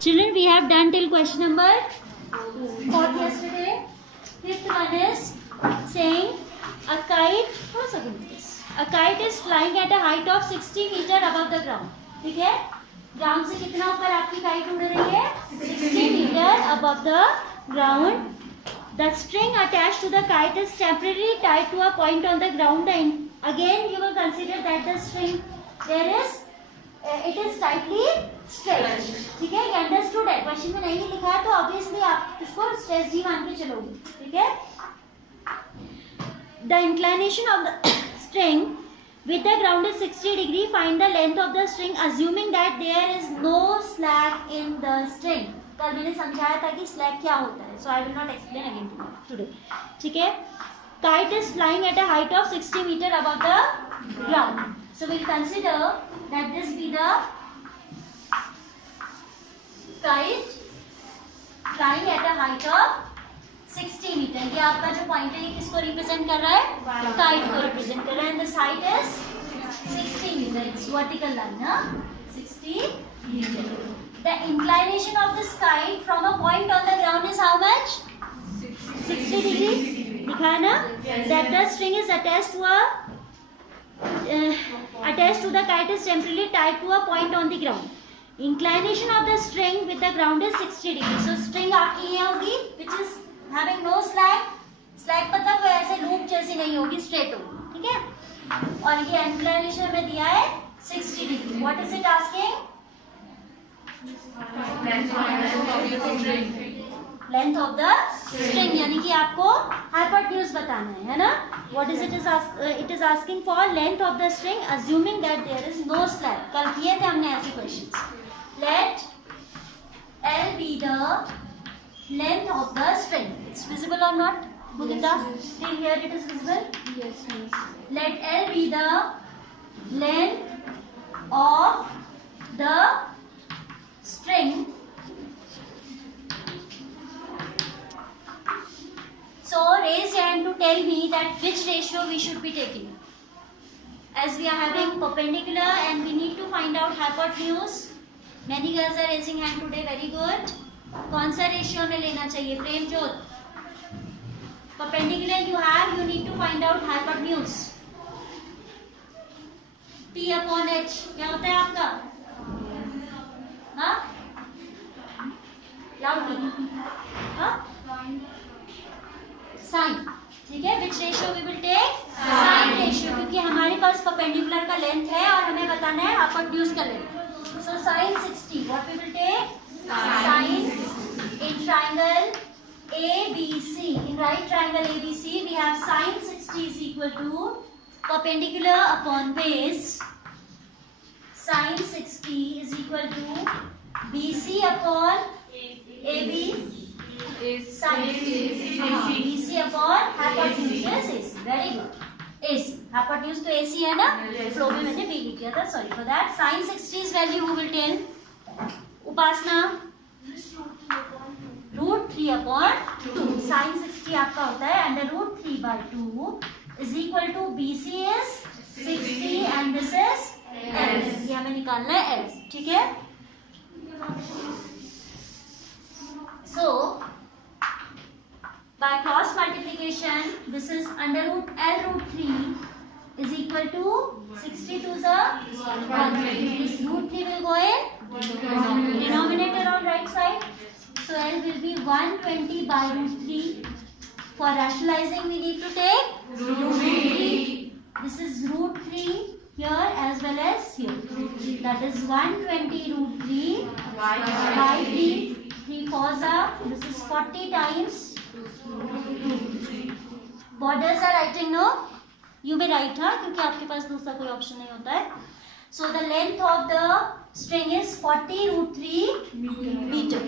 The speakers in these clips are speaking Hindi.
Children, we have done till question number 4 yesterday. Fifth one is saying a kite is flying at a height of 60 meter above the ground. ठीक है, ग्राउंड से कितना ऊपर आपकी काइट उड़ रही है? 60 metre above the ground. The string attached to the kite is temporarily tied to a point on the ground, and again you will consider that the string it is tightly stretched. ठीक है, ये अंडरस्टूड है, क्वेश्चन में नहीं लिखा है तो ऑब्वियसली आप इसको स्ट्रेच जी मान के चलोगे. ठीक है, the inclination of the string with the ground is 60 degree. Find the length of the string assuming that there is no slack in the string. कल मैंने समझाया था कि स्लैग क्या होता है, so I will not explain again today. ठीक है, kite is flying at a height of 60 meter above the ground. So we'll consider that this be the kite flying at a height of 60 meter. ये आपका जो पॉइंट है ये किसको रिप्रेजेंट कर रहा है? काइट को रिप्रेजेंट कर रहा है. And the height is 60 meter. It's vertical line, 60 meter. The inclination of this kite from a point on the ground is how much? 60 degree. लिखा है ना? That the string is attached to the kite is temporarily tied to a point on the ground. Inclination of the string with the ground is 60 degree. So string आपकी ये होगी which is having no slack. Slack मतलब वो ऐसे लूप जैसी नहीं होगी, straight होगी. ठीक है, और ये inclination हमें दिया है 60 degree. What is it asking? Length of the string, यानी कि आपको हाइपोटेन्यूज बताना है ना. What is it is asking for length of the string assuming that there is no slack. कल किए थे हमने ऐसे questions. Let L be the length of the string. It's visible और not? Mudita, till here it is visible? Yes, yes. Let L be the length of the string. So raise your hand to tell me that which ratio we should be taking. As we are having perpendicular and we need to find out hypotenuse. Many girls are raising hand today. Very good. कौन सा रेशियो में लेना चाहिए? प्रेमजोत, perpendicular you have, you need to find out hypotenuse. T upon H क्या होता है आपका? हाँ, लाउडली, हाँ, साइन. ठीक है, which ratio we will take? Sine ratio, क्योंकि हमारे पास परपेंडिकुलर का लेंथ है और हमें बताना है हाइपोटेन्यूज का length. So sine 60. What we will take? Sine. In triangle ABC, in right triangle ABC, we have sin 60 is equal to perpendicular upon base. Sin 60 is equal to BC upon AB. Sin BC upon hypotenuse is AC. Very good. AC. Hypotenuse तो AC है ना? फ्लो में मैंने B लिख दिया था. Sorry for that. Sin 60's value who will tell? Upasana. √3 upon 2. Sin 60 आपका होता है under root 3 by 2 is equal to BC is 60 and this is L. ये हमें निकालना है L. ठीक है, so by cross multiplication this is under root L √3 is equal to 60 to the 120. This √3 will go in denominator on right side. So L will be 120 by √3. For rationalizing we need to take √3. This is √3 here as well as here. That is 120 √3 by 3. 3 4s are, this is 40 times. Borders are writing, no? You may write, क्योंकि आपके पास दूसरा कोई ऑप्शन नहीं होता है. So the length of the string is 40 √3 meter.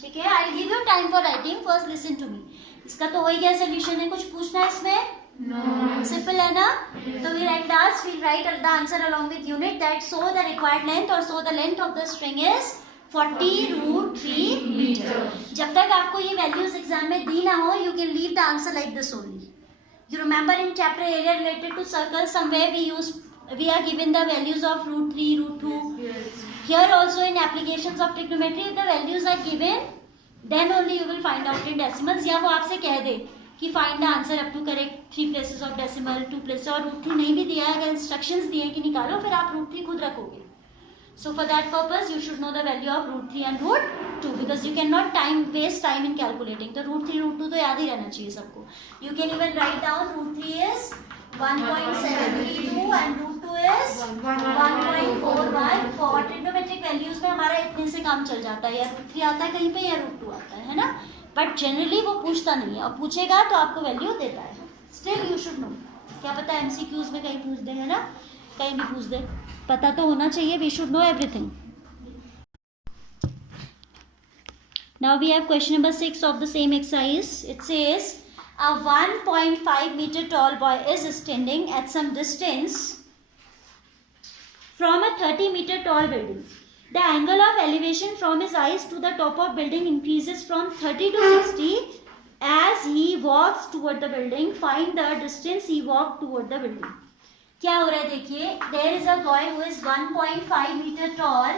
ठीक है, I give you time for writing. First listen to me. इसका तो हो ही गया सोल्यूशन है, कुछ पूछना है इसमें? नो. सिंपल है ना? तो we write last, we write the answer along with unit that so the required length or so the length of the string is 40 √3 metre. जब तक आपको ये वैल्यूज एग्जाम में दी ना हो, you can leave the answer like this only. You remember in chapter area related to circle somewhere we are given the values of √3 √2. Here also in applications of trigonometry, if the values are given, then only you will find out in decimals. या वो आपसे कह दे कि find the answer up to correct 3 places of decimal, 2 places, और रूट 3 नहीं भी दिया है, अगर instructions दिए कि निकालो, फिर आप रूट 3 खुद रखोगे. So for that purpose, you should know the value of root 3 and root 2, because you cannot waste time in calculating. तो root 3, root 2 तो याद ही रहना चाहिए सबको. You can even write down root 3 is 1.732 and root 2 is 1.41. For trigonometric values में हमारा इतने से काम चल जाता है, या root 3 आता है कहीं पे, या root 2 आता है ना. But generally वो पूछता नहीं है, और पूछेगा तो आपको वैल्यू देता है. Still you should know. क्या पता MCQs में कहीं पूछ दे, है ना, कहीं भी पूछ दे, पता तो होना चाहिए. We should know everything. Now we have question number 6 of the same exercise. It says a 1.5 meter tall boy is standing at some distance from a 30 meter tall building. The angle of elevation from his eyes to the top of building increases from 30 to 60 as he walks toward the building. Find the distance he walked toward the building. क्या हो रहा है देखिए. There is a boy who is 1.5 meter tall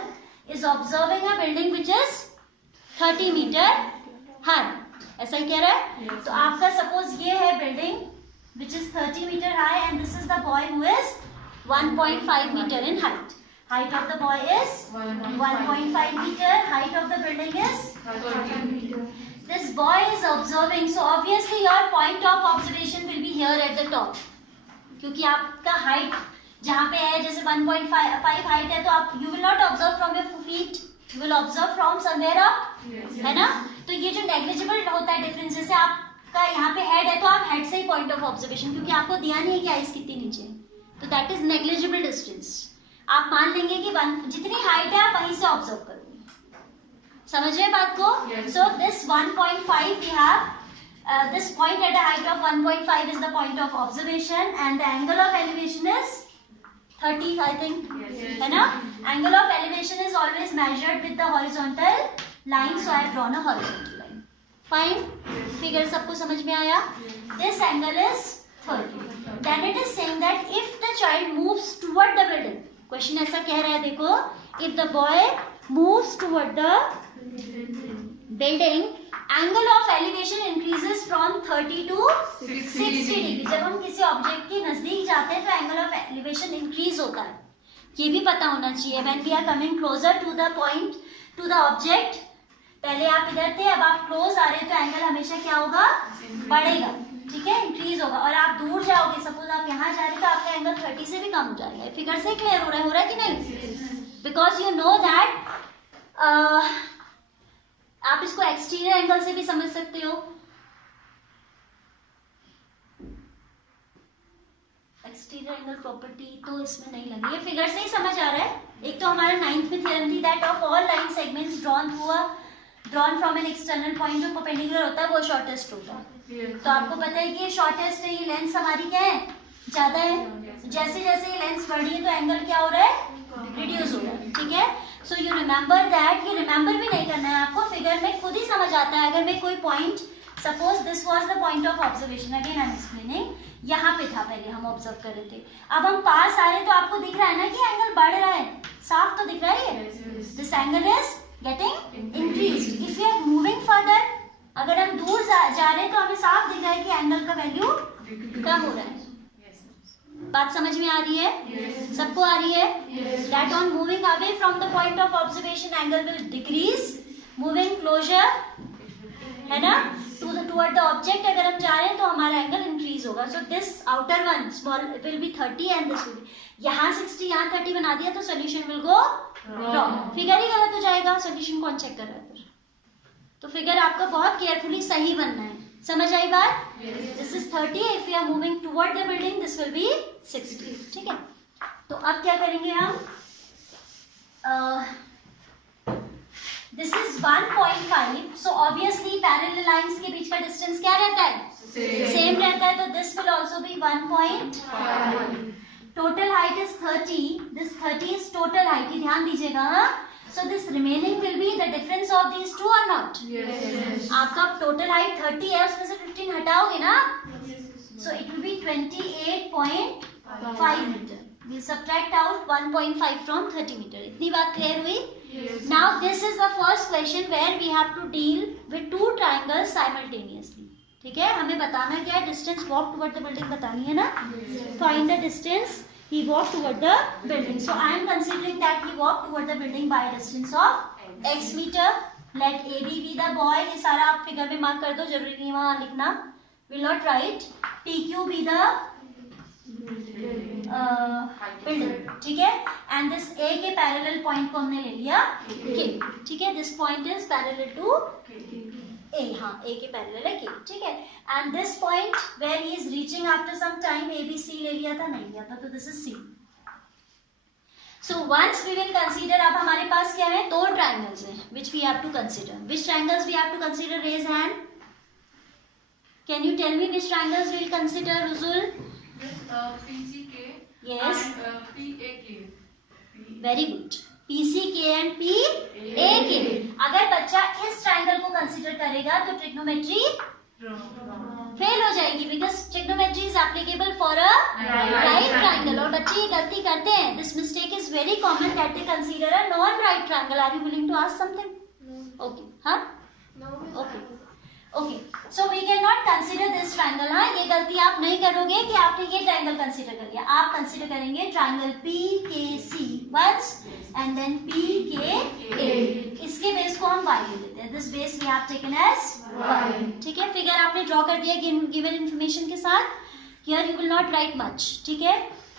is observing a building which is 30 meter high. ऐसा ही कह रहा है. तो आपका सपोज ये है building which is 30 meter high and this is the boy who is 1.5 meter in height. Height of the boy is 1.5 meter. Height of the building is 30 meter. This boy is observing, so obviously your point of observation will be here at the top. क्योंकि आपका हाइट जहाँ पे है, जैसे 1.5 हाइट है, तो आप you will not observe from your feet, you will observe from somewhere up, है ना. तो ये जो नेग्लिजिबल होता है डिफरेंस, जैसे आपका यहाँ पे हेड है तो आप हेड से ही पॉइंट ऑफ ऑब्जर्वेशन, क्योंकि आपको दिया नहीं है कि आइस कितनी नीचे है, तो दैट इज नेग्लिजिबल डिस्टेंस. आप मान लेंगे कि जितनी हाइट है आप वहीं से ऑब्जर्व करोगे. समझ रहे बात को. So this 1.5 we have. This point at a height of 1.5 is the point of observation and the angle of elevation is 30, I think, है ना. Angle of elevation is always measured with the horizontal line, so I have drawn a horizontal line. Fine. Figure सबको समझ में आया. This angle is 30. Then it is saying that if the child moves toward the building, question ऐसा कह रहा है देखो, if the boy moves toward the building, angle of elevation increases from 30 to 60 degree. जब हम किसी ऑब्जेक्ट के नजदीक जाते हैं तो एंगल ऑफ एलिवेशन इंक्रीज होता है. ये भी पता होना चाहिए. When we are coming closer to the point, to the object, पहले आप इधर थे, अब आप क्लोज आ रहे हैं, तो एंगल हमेशा क्या होगा, बढ़ेगा. ठीक है, इंक्रीज होगा. और आप दूर जाओगे, सपोज आप यहाँ जा रहे हैं, तो आपका एंगल 30 से भी कम हो जाएगा. फिगर से क्लियर हो रहा है कि नहीं. बिकॉज यू नो दैट आप इसको एक्सटीरियर एंगल से भी समझ सकते हो. एक्सटीरियर एंगल प्रॉपर्टी तो इसमें नहीं लगी है, फिगर से ही समझ आ रहा है. एक तो हमारा 9th में थ्योरम थी that of all line segments drawn from an external point, जो परपेंडिकुलर होता है वो शॉर्टेस्ट होता है. तो आपको पता है कि ये शॉर्टेस्ट है, ये लेंथ हमारी क्या है, ज्यादा है. जैसे जैसे ये लेंथ बढ़ रही है तो एंगल क्या हो रहा है, रिड्यूस हो रहा है. ठीक है. So you remember that. ये रिमेंबर भी नहीं करना है आपको, फिगर में खुद ही समझ आता है. अगर मैं कोई point, suppose this was the point of observation, again I am explaining, यहाँ पे था पहले हम ऑब्जर्व कर रहे थे, अब हम पास आ रहे हैं तो आपको दिख रहा है ना कि एंगल बढ़ रहा है, साफ तो दिख रहा है. This angle is getting increased. If you are moving further, अगर हम दूर जा रहे हैं तो हमें साफ दिख रहा है कि एंगल का वैल्यू कम हो रहा है. बात समझ में आ रही है? सबको आ रही है? That on moving away from the point of observation, angle will decrease. Moving closer, है ना, toward the object अगर हम जा रहे हैं तो हमारा एंगल इंक्रीज होगा. So this outer one small will be 30 and this will be, यहाँ 60 यहाँ 30 बना दिया तो solution will go wrong. Figure ही गलत हो जाएगा. सोल्यूशन कौन चेक कर रहा है फिर? तो फिगर आपका बहुत केयरफुली सही बनना है. समझ आई बात? This is 30. If you are moving toward the building this will be 60. ठीक है. तो अब क्या करेंगे हम, this is 1.5. So obviously parallel lines के बीच का डिस्टेंस क्या रहता है, सेम रहता है. तो this will also be 1.5. Total height is 30. This 30 is total height. ध्यान दीजिएगा. So this remaining will be the difference of these two or not? Yes. आपका total height 30 है, उसमें से 15 हटाओगे ना, so it will be 28.5 meter. we'll subtract out 1.5 from 30 meter. इतनी बात clear हुई? Now this is the first question where we have to deal with two triangles simultaneously. ठीक है, हमें बताना क्या है, distance walk toward the building बतानी है ना? Find the distance he walked toward the building. So I am considering that he walked toward the building by a distance of x meter. Let AB be the boy. ये सारा आप फिगर में मार्क कर दो, जरूरी नहीं वहाँ लिखना. Will not write. PQ be the building. ठीक है. And this A के parallel point को हमने ले लिया K. ठीक है. This point is parallel to A. हाँ, A के parallel है K. ठीक है. And this point where he is reaching after some time, ABC ले लिया था, नहीं लिया था, तो this is C. So once we will consider, अब हमारे पास क्या है, दो triangles हैं which we have to consider. Which triangles we have to consider? Raise hand. Can you tell me which triangles we will consider, Ruzul? PCK. Yes. And PAK. Very good. PCK and PAK. अगर बच्चा इस triangle को consider करेगा तो trigonometry फेल हो जाएगी, because trigonometry is applicable for a right triangle. और बच्चे ये गलती करते हैं. This mistake is very common that they consider a non-right triangle. Are you willing to ask something? Okay. हाँ? Okay. Okay. So we cannot consider this triangle. हाँ, ये गलती आप नहीं करोगे कि आपने ये triangle consider कर लिया. आप consider करेंगे triangle PKC once and then PKA. इसके बेस को हम y ले लेते हैं. This base we have taken as y. ठीक है. फिगर आपने ड्रॉ कर दिया given information के साथ. Here you will not write much. ठीक है.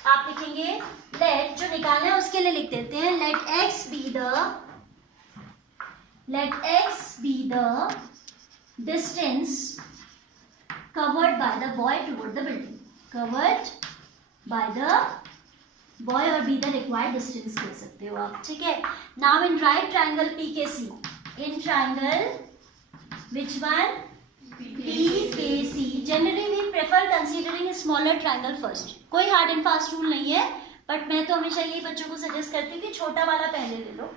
आप लिखेंगे let, जो निकालना है उसके लिए लिख देते हैं let x be the distance covered by the boy toward the building. Covered by the boy or be the required distance कह सकते हो आप. ठीक है. Now in right triangle PKC, in triangle which one? PKC. Generally we prefer considering a smaller triangle first. कोई hard and fast rule नहीं है, but मैं तो हमेशा यही बच्चों को suggest करती हूँ कि छोटा वाला पहले ले लो,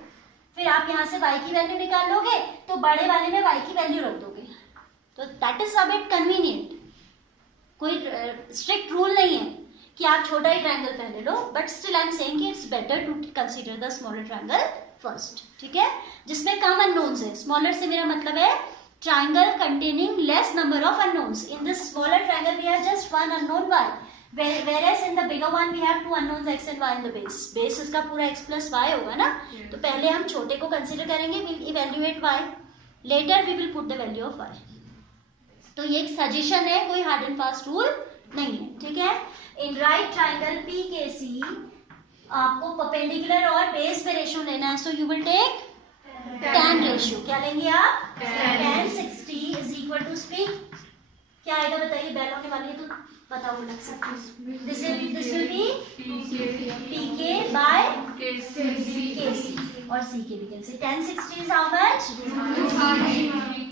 फिर आप यहाँ से y की वैल्यू निकाल लोगे तो बड़े वाले में y की वैल्यू रख दोगे, तो that is a bit convenient. कोई स्ट्रिक्ट रूल नहीं है कि आप छोटा ही ट्रायंगल पहले लो, but still I am saying कि it's better to consider the smaller triangle first. ठीक है. जिसमें कम अननोन्स है. स्मॉलर से मेरा मतलब है triangle containing less number of unknowns. In this smaller triangle we have just one unknown y, whereas in the bigger one we have two unknowns x and y in the base. Base इसका पूरा x plus y होगा ना. तो पहले हम छोटे को कंसीडर करेंगे, we'll evaluate y, later we will put the value of y. तो ये एक सजेशन है, कोई हार्ड एंड फास्ट रूल नहीं है. ठीक है. इन राइट ट्रायंगल PKC आपको परपेंडिकुलर और बेस पे रेशियो लेना है. So you will take tan ratio. क्या लेंगे आप? tan 60 is equal to speed. क्या आएगा बताइए? बेल होने वाली है तो बताओ लग सकता है. This will B PK by KC और CK we can say. tan 60 is how much?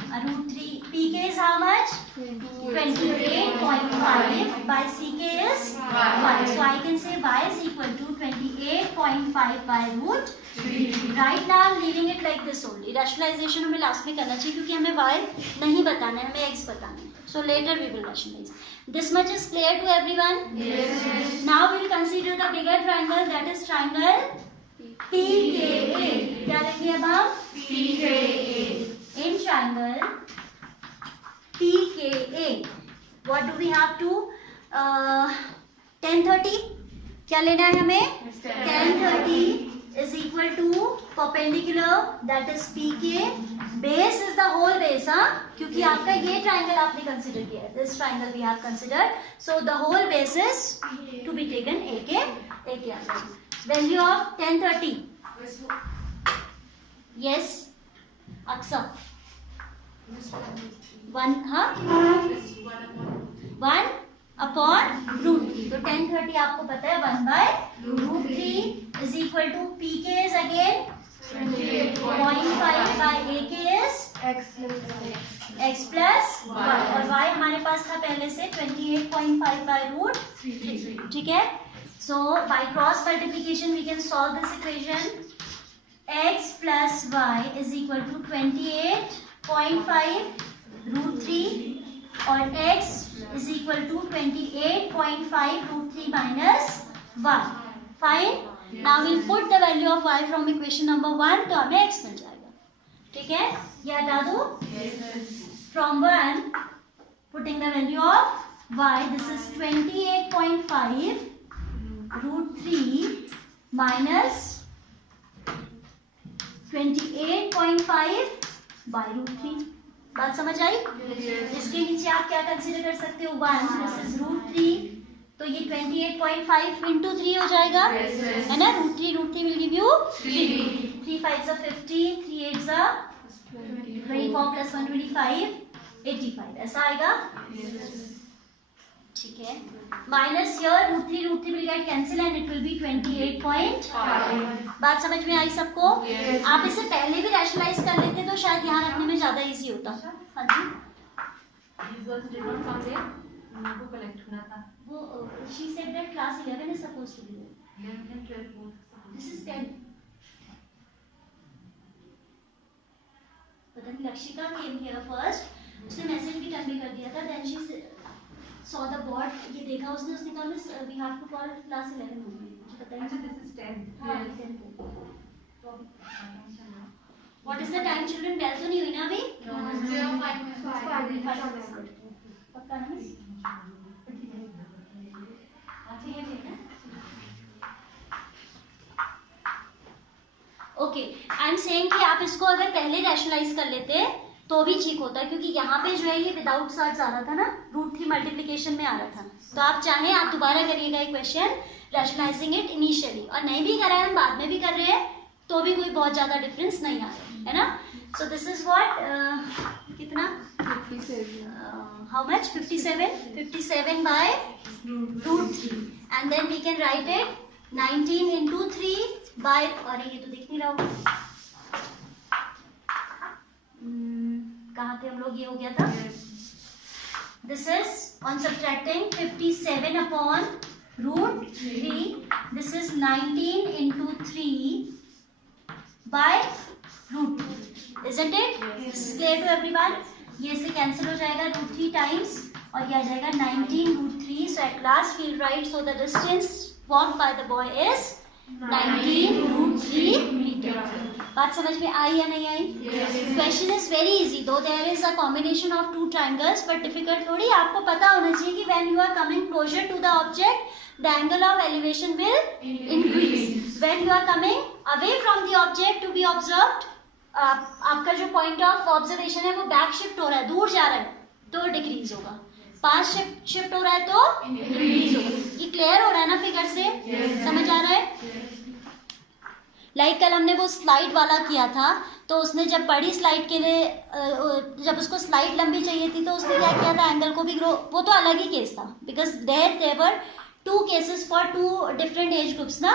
√3. PK is how much? 28.5 by CK is y. So I can say y is equal to 28.5 by √3. Right now I'm leaving it like this only. Rationalization हमें लास्ट में करना चाहिए क्योंकि हमें y नहीं बताना है, हमें x बताना है. So later we will rationalize. This much is clear to everyone? Yes. Now we will consider the bigger triangle, that is triangle PKA. क्या लेंगे अब हम? PKA. In triangle PKA, what do we have to? tan 30. क्या लेना है हमें? tan 30 is equal to perpendicular, that is PK. Base is the whole base, हाँ, क्योंकि आपका ये triangle आपने consider किया है. This triangle we have considered. So the whole base is to be taken AK. Value of tan 30. Yes, Aksa. 1, हाँ, 1 upon √3. तो tan 30 आपको पता है 1 by √3 is equal to PK is again 28.5 by AK is x plus y, और y हमारे पास था पहले से 28.5 by √3. ठीक है. So by cross multiplication we can solve this equation. X plus y is equal to 28.5 √3 और x is equal to 28.5 √3 minus 1. Fine. Now will put the value of y from equation number 1, तो हमें x मिल जाएगा. ठीक है, ये हटा दो. From 1 putting the value of y, this is 28.5 √3 minus 28.5 by √3. बात समझ आई? इसके नीचे आप क्या कंसीडर कर सकते हो? 1, दिस इज √3, तो ये 28.5 into 3 हो जाएगा, है ना? √3 will give you 3. 3 5s are 50, 3 8s are 24 plus 125, 85. ऐसा आएगा. ठीक है. Minus here √3 will get cancel and it will be 28.5. बात समझ में आई सबको? आप इसे पहले भी रैशनलाइज कर लेते तो शायद यहाँ रखने में ज्यादा इजी होता. हाँ जी. वो कलेक्ट करना था. वो she said that class 11 is supposed to be there. 11 and 12 both. This is 10. पता नहीं लक्षिका came here first. उसने मैसेज भी टर्न भी कर दिया था. Then she saw the board. ये देखा उसने कहा miss we have to call class 11 होगी. मुझे पता नहीं. This is 10. हाँ 10. What is the time children? Bell तो नहीं हुई ना अभी? पक्का ना miss? Okay, I am saying कि आप इसको अगर पहले रैशनलाइज कर लेते तो भी ठीक होता है, क्योंकि यहाँ पे जो है ये विदाउट सर्ट्स आ रहा था ना, √3 मल्टीप्लिकेशन में आ रहा था. तो आप चाहें आप दोबारा करिएगा इक्वेशन रैशनलाइजिंग इट इनिशियली, और नहीं भी करा है हम बाद में भी कर रहे हैं तो भी कोई बहुत ज्यादा डिफरेंस नहीं आ रहा है ना. सो दिस इज व्हाट कितना 57 by √3 and then we can write it 19 into 3 by, अरे ये तो दिख नहीं रहा होगा. कहाँ थे हम लोग? ये हो गया था. This is on subtracting 57 upon √3. This is 19 into 3 by √2. Isn't it? This is clear to everyone? ये से कैंसिल हो जाएगा √3 टाइम्स और ये आ जाएगा 19 √3. So at last we'll write, so the distance walked by the boy is 19 √3 meter. बात समझ में आई या नहीं आई? Question is very easy, though there is a combination of two triangles, but difficult थोड़ी. आपको पता होना चाहिए कि when you are coming closer to the object the angle of elevation will increase. When you are coming away from the object to be observed, आपका जो पॉइंट ऑफ ऑब्जर्वेशन है वो बैक शिफ्ट हो रहा है, दूर जा रहा है, तो डिक्रीज होगा. पास शिफ्ट हो रहा है तो इंक्रीज होगा. ये क्लियर हो रहा है ना फिगर से? समझ आ रहा है? लाइक कल हमने वो स्लाइड वाला किया था, तो उसने जब बड़ी स्लाइड के लिए जब उसको स्लाइड लंबी चाहिए थी तो उसने क्या किया था, एंगल को भी ग्रो, वो तो अलग ही केस था, because there were 2 cases for 2 different age groups ना.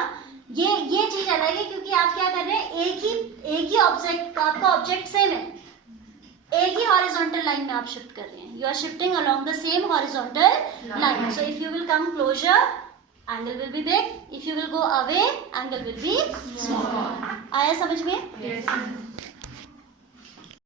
ये चीज अलग है, क्योंकि आप क्या कर रहे हैं, एक ही ऑब्जेक्ट, आपका ऑब्जेक्ट सेम है, एक ही हॉरिजॉन्टल लाइन में आप शिफ्ट कर रहे हैं. You are shifting along the same horizontal line. So if you will come closer, angle will be big. If you will go away, angle will be small. आया समझ में?